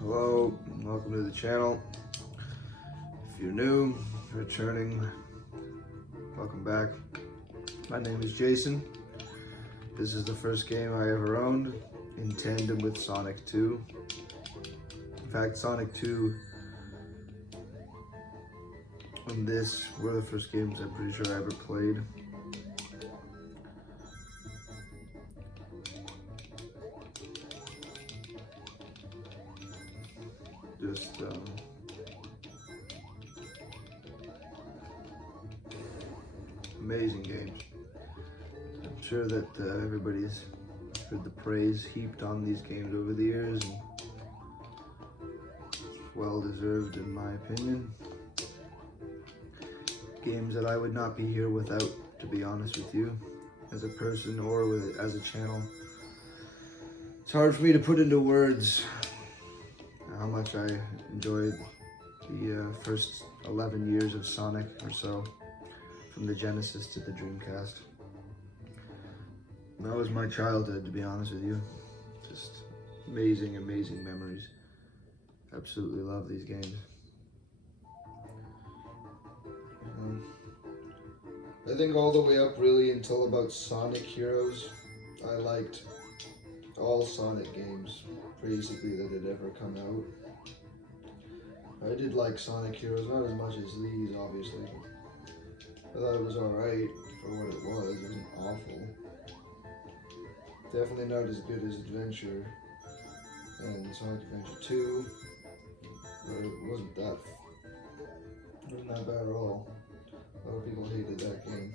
Hello, welcome to the channel. If you're new, returning, welcome back. My name is Jason. This is the first game I ever owned in tandem with Sonic 2. In fact, Sonic 2 and this were the first games I'm pretty sure I ever played. Just amazing games. I'm sure that everybody's heard the praise heaped on these games over the years, and it's well deserved in my opinion. Games that I would not be here without, to be honest with you, as a person or as a channel. It's hard for me to put into words how much I enjoyed the first 11 years of Sonic or so, from the Genesis to the Dreamcast. That was my childhood, to be honest with you. Just amazing, amazing memories. Absolutely love these games. I think all the way up really until about Sonic Heroes, I liked all Sonic games, basically, that had ever come out. I did like Sonic Heroes, not as much as these, obviously. I thought it was alright for what it was. It wasn't awful. Definitely not as good as Adventure and Sonic Adventure 2, but it wasn't that bad at all. A lot of people hated that game.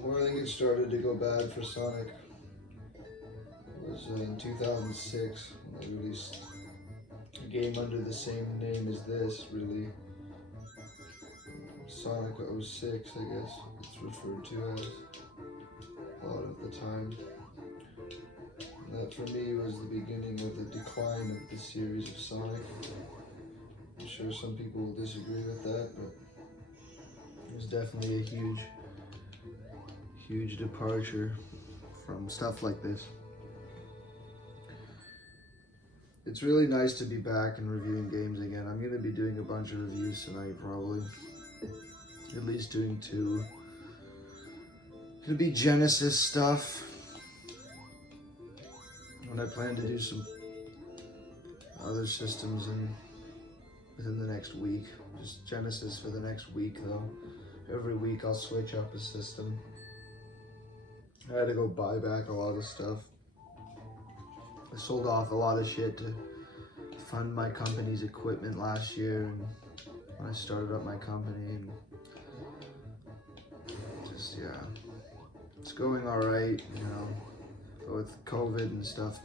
Where I think it started to go bad for Sonic was in 2006, when they released a game under the same name as this, really. Sonic 06, I guess it's referred to as a lot of the time. And that for me was the beginning of the decline of the series of Sonic. I'm sure some people will disagree with that, but it was definitely a huge departure from stuff like this. It's really nice to be back and reviewing games again. I'm going to be doing a bunch of reviews tonight, probably. At least doing 2. It'll be Genesis stuff. And I plan to do some other systems within the next week. Just Genesis for the next week, though. Every week I'll switch up a system. I had to go buy back a lot of stuff. I sold off a lot of shit to fund my company's equipment last year, and when I started up my company, and just, yeah, it's going all right, you know, but with COVID and stuff,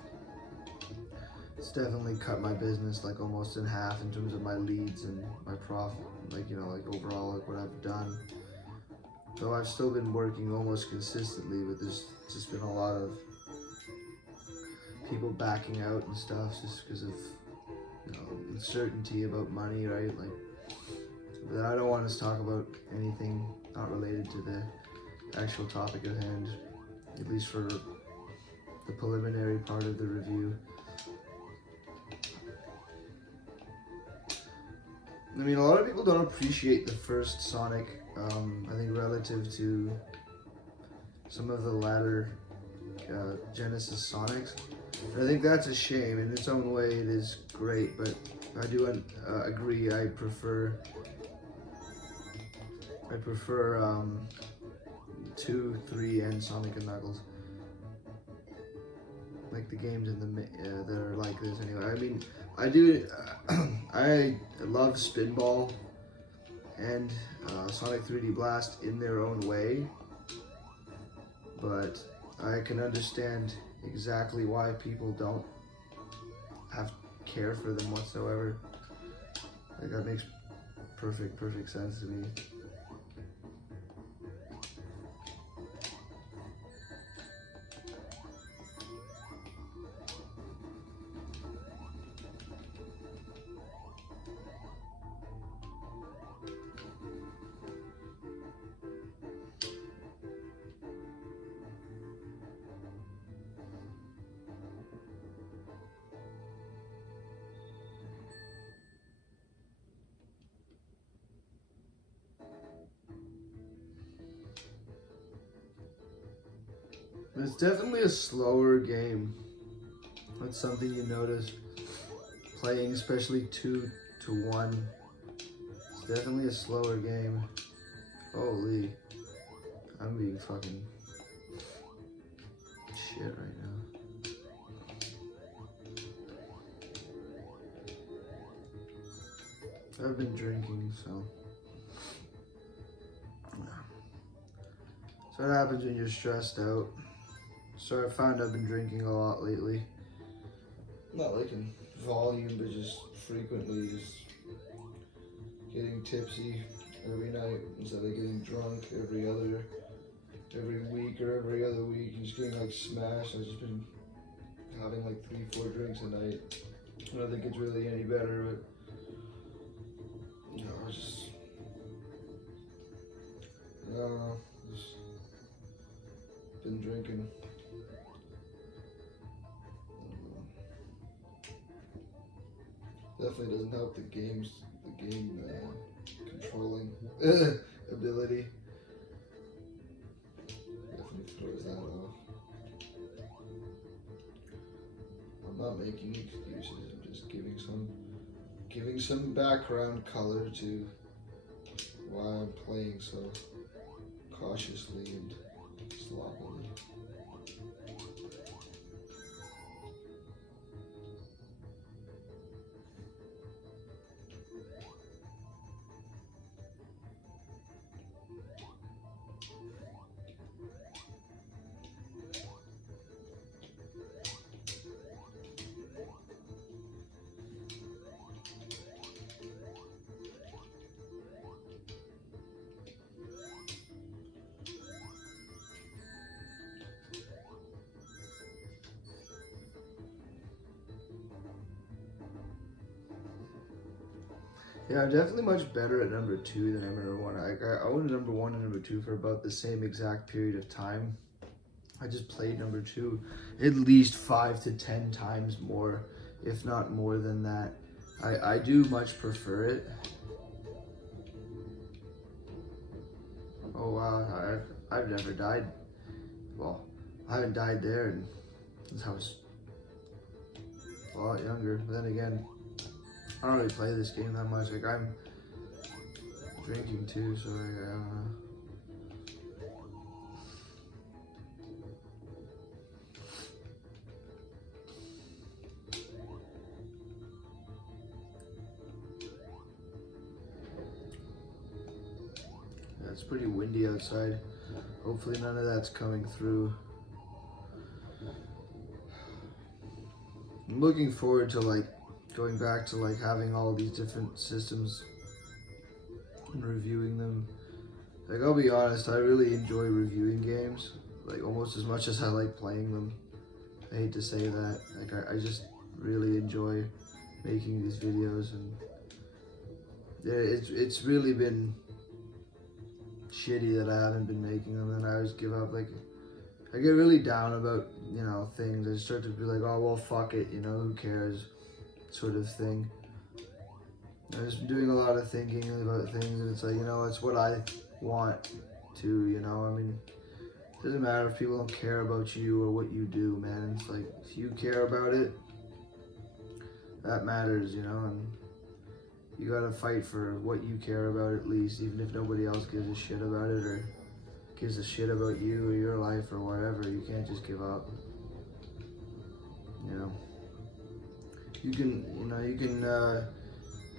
it's definitely cut my business like almost in half in terms of my leads and my profit, like, you know, like overall, like what I've done. Though I've still been working almost consistently, but there's just been a lot of people backing out and stuff just because of, you know, uncertainty about money, right? Like, but I don't want us to talk about anything not related to the actual topic at hand, at least for the preliminary part of the review. I mean, a lot of people don't appreciate the first Sonic, I think relative to some of the latter Genesis Sonics. And I think that's a shame. In its own way, it is great, but I do agree. I prefer 2, 3, and Sonic and Knuckles. Like the games in the that are like this anyway. I mean, I do. I love Spinball and Sonic 3D Blast in their own way, but I can understand exactly why people don't care for them whatsoever. Like, that makes perfect sense to me. It's definitely a slower game. That's something you notice playing, especially 2 to 1. It's definitely a slower game. Holy, I'm being fucking shit right now. I've been drinking, so. So what happens when you're stressed out? So I found I've been drinking a lot lately. Not like in volume, but just frequently, just getting tipsy every night instead of getting drunk every week or every other week, and just getting like smashed. I've just been having like 3-4 drinks a night. I don't think it's really any better, but you know, I just been drinking. Definitely doesn't help the game controlling ability. Definitely throws that off. I'm not making excuses. I'm just giving some background color to why I'm playing so cautiously and sloppily. Yeah, I'm definitely much better at number 2 than I'm at number 1. I owned number 1 and number 2 for about the same exact period of time. I just played number 2 at least 5 to 10 times more, if not more than that. I do much prefer it. Oh wow, I've never died. Well, I haven't died there since I was a lot younger. But then again, I don't really play this game that much. Like, I'm drinking too, so like, I don't know. Yeah, it's pretty windy outside. Hopefully none of that's coming through. I'm looking forward to like going back to like having all these different systems and reviewing them. Like, I'll be honest, I really enjoy reviewing games, like almost as much as I like playing them. I hate to say that. Like, I just really enjoy making these videos, and yeah, it's really been shitty that I haven't been making them, and I always give up. Like, I get really down about, you know, things. I start to be like, oh well, fuck it, you know, who cares, sort of thing. I've just been doing a lot of thinking about things, and it's like, you know, it's what I want to, you know. I mean, it doesn't matter if people don't care about you or what you do, man. It's like, if you care about it, that matters, you know, and you gotta fight for what you care about at least, even if nobody else gives a shit about it or gives a shit about you or your life or whatever. You can't just give up, you know. You can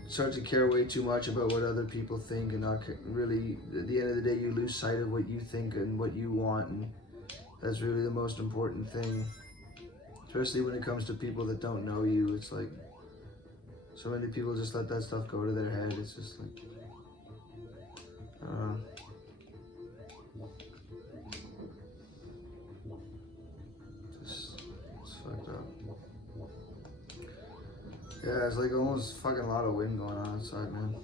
start to care way too much about what other people think, and not really, at the end of the day, you lose sight of what you think and what you want, and that's really the most important thing, especially when it comes to people that don't know you. It's like, so many people just let that stuff go to their head. It's just like, I don't know. It's fucked up. Yeah, it's like almost fucking a lot of wind going on outside, man.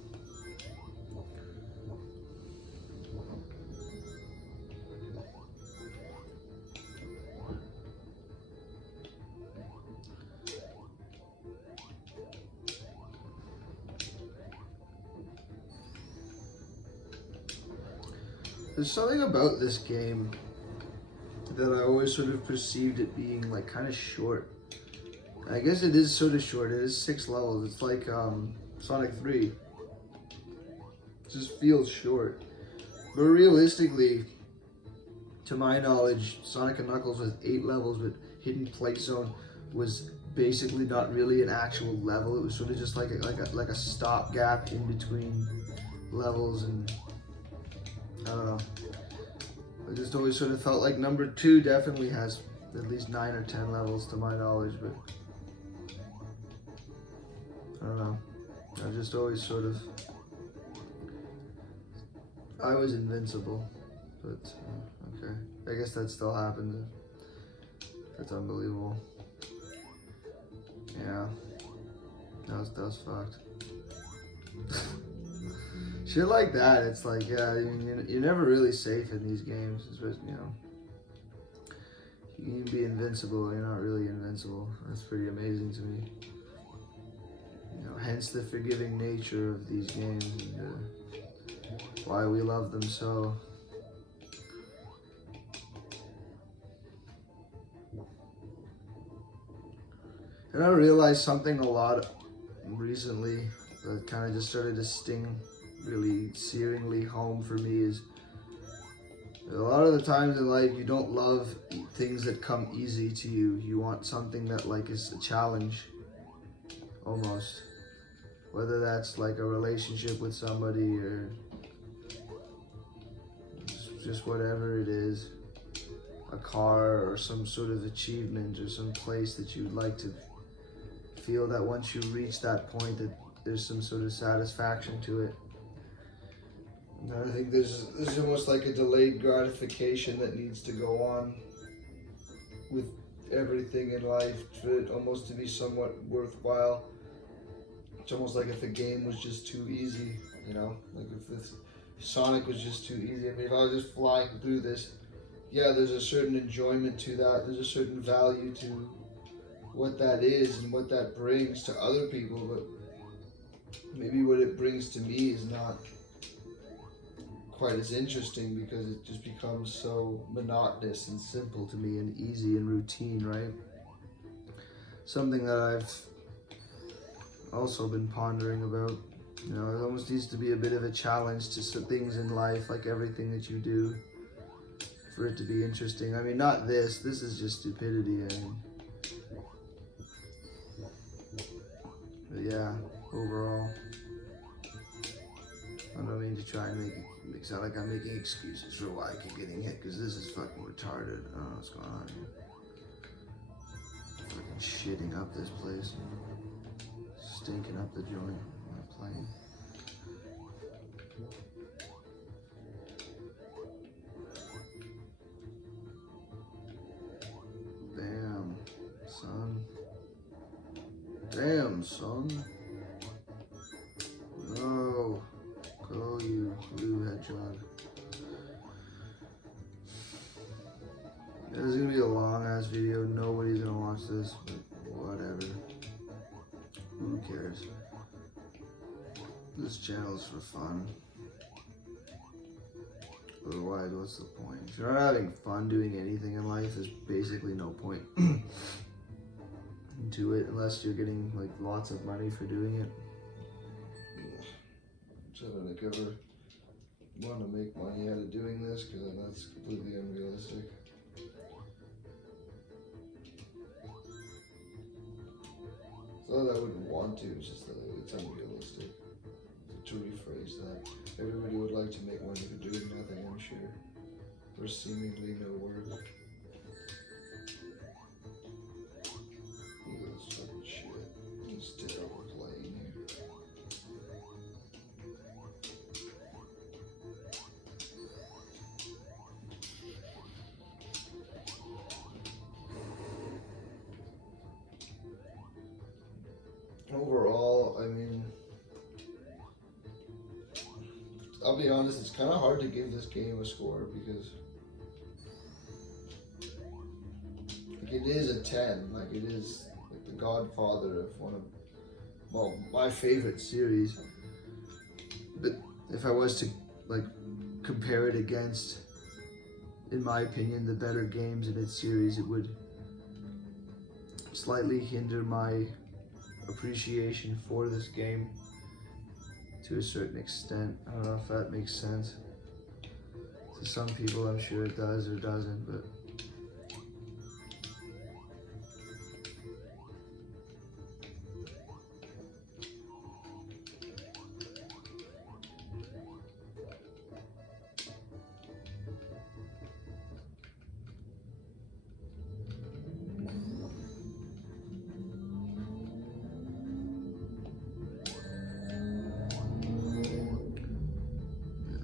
There's something about this game that I always sort of perceived it being like kind of short. I guess it is sort of short. It is 6 levels. It's like Sonic 3. It just feels short. But realistically, to my knowledge, Sonic and Knuckles was 8 levels, but Hidden Plate Zone was basically not really an actual level. It was sort of just like a stopgap in between levels, and I don't know. I just always sort of felt like number 2 definitely has at least 9 or 10 levels to my knowledge, but I don't know. I've just always sort of, I was invincible, but okay. I guess that still happens. That's unbelievable. Yeah, that was fucked. Shit like that, it's like, yeah, I mean, you're never really safe in these games. Especially, you know, you can be invincible, you're not really invincible. That's pretty amazing to me. You know, hence the forgiving nature of these games, and why we love them so. And I realized something a lot recently that kind of just started to sting really searingly home for me is a lot of the times in life you don't love things that come easy to you. You want something that like is a challenge, almost. Whether that's like a relationship with somebody or just whatever it is, a car or some sort of achievement or some place that you'd like to feel that once you reach that point that there's some sort of satisfaction to it. And I think there's almost like a delayed gratification that needs to go on with everything in life for it almost to be somewhat worthwhile. It's almost like if a game was just too easy, you know, like if Sonic was just too easy. I mean, if I was just flying through this, yeah, there's a certain enjoyment to that. There's a certain value to what that is and what that brings to other people, but maybe what it brings to me is not quite as interesting because it just becomes so monotonous and simple to me and easy and routine, right? Something that I've also been pondering about. You know, it almost needs to be a bit of a challenge to some things in life, like everything that you do, for it to be interesting. I mean, not this is just stupidity. I mean, but yeah, overall, I don't mean to try and make it sound like I'm making excuses for why I keep getting hit, because this is fucking retarded. I don't know what's going on here. Fucking shitting up this place. Stinking up the joint. My plane. Damn, son. Damn, son. No. Go, you blue hedgehog. This is gonna be a long ass video. Nobody's gonna watch this, but whatever. Who cares? This channel's for fun. Otherwise, what's the point? If you're not having fun doing anything in life, there's basically no point to it unless you're getting like lots of money for doing it. So I don't ever want to make money out of doing this because that's completely unrealistic. It's not that I wouldn't want to, it's just that it's unrealistic. To rephrase that, everybody would like to make money for doing nothing, I'm sure. For seemingly no work. Look at this fucking shit. This terrible plane here. Overall, I mean, I'll be honest, it's kind of hard to give this game a score because like, it is a 10, like it is like the godfather of one of, well, my favorite series. But if I was to like compare it against in my opinion, the better games in its series. It would slightly hinder my appreciation for this game to a certain extent. I don't know if that makes sense. To some people, I'm sure it does or doesn't, but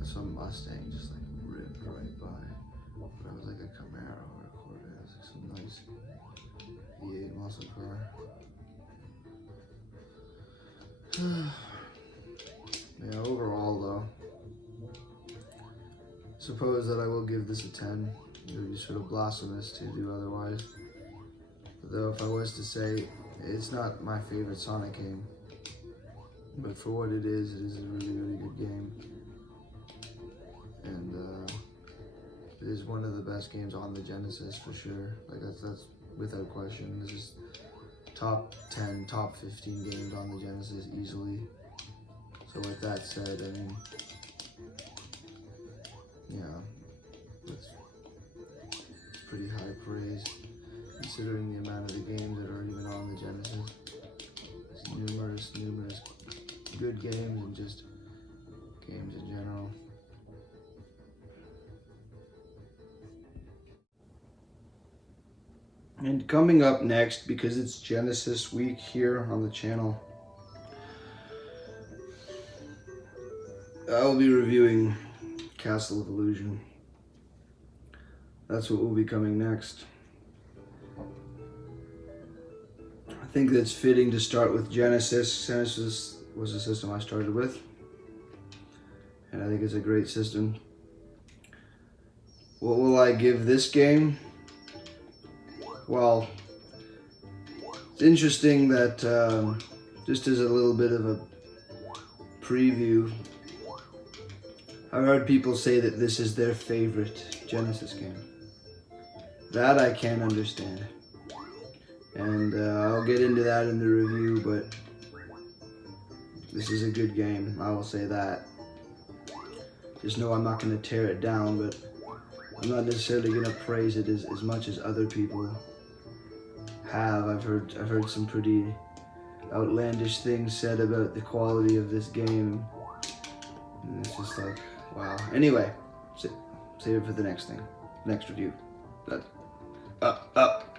some Mustang just like ripped right by. But it was like a Camaro or a Corvette. It was like some nice V8 muscle car. Yeah, overall though, suppose that I will give this a 10. It would be sort of blasphemous to do otherwise. Though if I was to say, it's not my favorite Sonic game, but for what it is a really, really good game. And it is one of the best games on the Genesis for sure. Like that's without question. This is top 10, top 15 games on the Genesis easily. So with that said, I mean, yeah, it's pretty high praise considering the amount of the games that are even on the Genesis. There's numerous good games and just games in general. And coming up next, because it's Genesis week here on the channel, I will be reviewing Castle of Illusion. That's what will be coming next. I think that's fitting to start with Genesis. Genesis was a system I started with, and I think it's a great system. What will I give this game? Well, it's interesting that just as a little bit of a preview, I've heard people say that this is their favorite Genesis game. That I can't understand. And I'll get into that in the review, but this is a good game, I will say that. Just know I'm not going to tear it down, but I'm not necessarily going to praise it as much as other people have. I've heard some pretty outlandish things said about the quality of this game. And it's just like, wow. Anyway, save it for the next thing. Next review. Fuck.